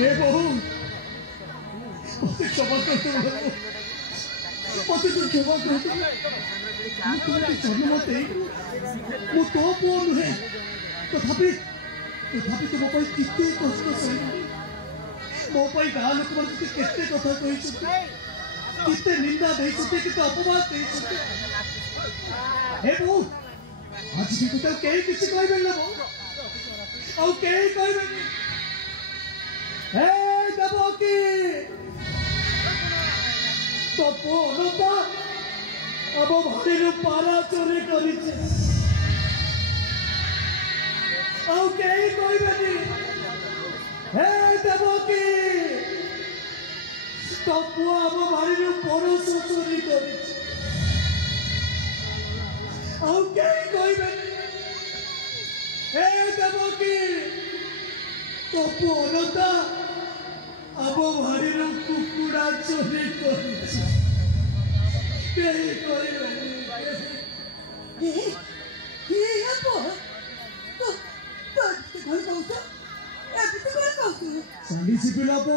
ए बहू मत क्षमा कर दो मत तो क्षमा कर दो तुमको जन्म दे मु तो पुओ नुहे तथापि तुम केते कष्ट सही मो गाँ लोक मैंने केते कथा कही केते निंदा दे केते अपमान दे बहू आज भी तो कहीं किसी कहबे ना बहू आउ कहीं कहबे देवकी तो पुनता अब भारी पारा चोरी करी आउ कहीं कहबे देवकी तो पुआ अब भारी पड़ोस चोरी करी आउ कहीं कहबे देवकी तो पुनता अब भारी कुकुड़ा चोरी करी पिला बो